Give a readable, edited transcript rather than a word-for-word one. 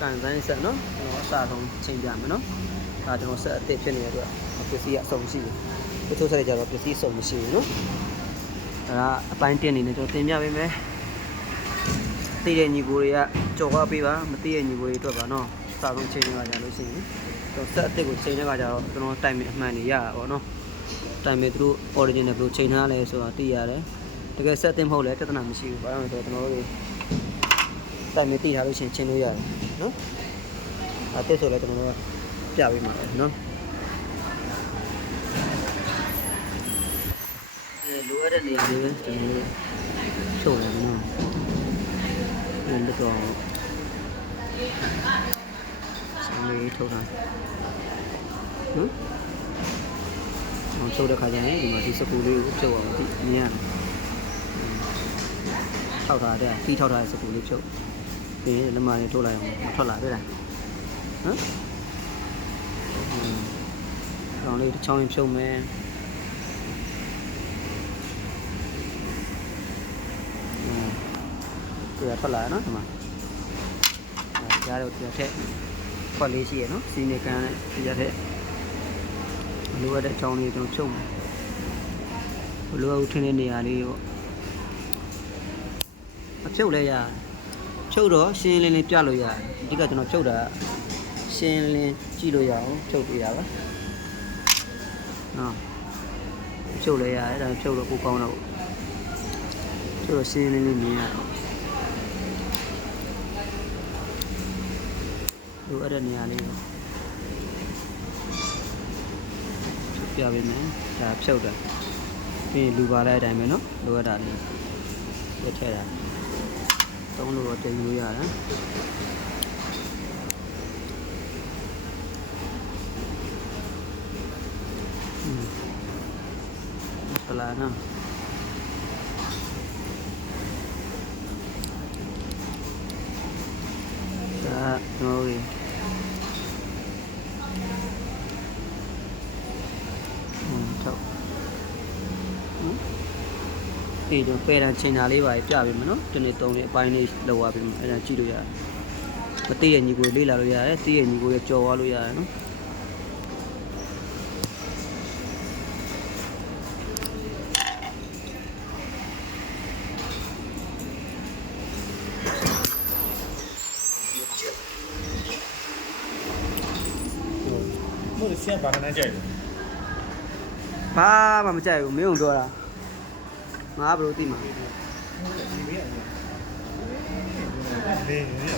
ကန်တိုင်းဆက်နော်ကျွန်တော်အစားဆုံးချိန်ပြမယ်နော်ဒါကျွန်တော်ဆက်အစ်စ်ဖြစ်နေတဲ့အတွက်ပစ္စည်းကအစုံရှိတယ်တချို့ဆက်ကြတော့ပစ္စည်းစုံမရှိဘူးနော်ဒါကအပိုင်းတင်နေနေကျွန်တော်တင်ပြပေးမယ်သိတဲ့ညီကိုတွေကကြော်သွားပေးပါမသိတဲ့ညီကိုတွေအတွက်ပါနော်အစားဆုံးချိန်နေကြလို့ရှိရင်ကျွန်တော်ဆက်အစ်စ်ကိုချိန်တဲ့ခါကျတော့ကျွန်တော်တိုင်မင်အမှန်နေရတာပေါ့နော်တိုင်မင်သူတို့ original ဘယ်လိုချိန်ထားလဲဆိုတာသိရတယ်တကယ်ဆက်တင်မဟုတ်လဲပြဿနာမရှိဘူးဘာလို့လဲဆိုတော့ကျွန်တော်တို့တိုင်မင်သိထားလို့ရှိရင်ချိန်လို့ရတယ်နော်အတက်ဆိုလဲကျွန်တော်တို့ပြပေးမှာပဲနော်လိုရတဲ့နေရာလေးပဲကျွန်တော်တို့ချုပ်တယ်နော်ဒီတော့ဆောင်းလေးထုတ်တာနော်ချုပ်တဲ့ခါကျရင်ဒီမှာဒီစကူလေးကိုချုပ်အောင်ဒီမြင်ရတယ်ထောက်ထားတဲ့ပြီးထောက်ထားတဲ့စကူလေးချုပ်ပြီးလက်မလေးထုတ်လိုက်အောင်ထွက်လာပြီလားနော်ကောင်းလေးတစ်ချောင်းရင်ဖြုတ်မယ်ပြထွက်လာနော်ဒီမှာကြားတော့ပြထက်ခွက်လေးရှိရနော်စီနေကန်ပြထက်လိုရတဲ့အချောင်းလေးကျွန်တော်ဖြုတ်မယ်လိုအပ်ထင်းတဲ့နေရာလေးပေါ့အဖြုတ်လဲရဖြုတ်တော့ရှင်းလင်းလင်းပြလို့ရတယ်အဓိကကျွန်တော်ဖြုတ်တာရှင်းလင်းကြည့်လို့ရအောင်ဖြုတ်ပေးတာပါနော်ဖြုတ်လဲရတယ်ဒါဖြုတ်တော့ကိုကောင်းတော့ဖြုတ်တော့ရှင်းလင်းလင်းမြင်ရတော့လိုအဲ့တဲ့နေရာလေးကိုပြပေးမယ်ဒါဖြုတ်တာပြီးလူပါလိုက်အတိုင်းပဲနော်လိုရတာလေးပြထည့်တာသုံးလို့တော့တင်လို့ရတယ်ပလာနော်ဒါနော်ဒီတော့ဒီတော့ပယ်တာချိန်တာလေးပါပြပေးမယ်နော်ဒီနေ့3လေးအပိုင်းလေးလောက်သွားပြီအဲ့ဒါကြည့်လို့ရတယ်မသိရညီကိုလေးလာလို့ရတယ်သိရညီကိုရကြော်သွားလို့ရတယ်နော်လို့ဆရာဘာနဲ့ကြိုက်လဲဘာမှမကြိုက်ဘူးမင်းတို့ပြောတာငါဘယ်လိုသိမှာနေနေ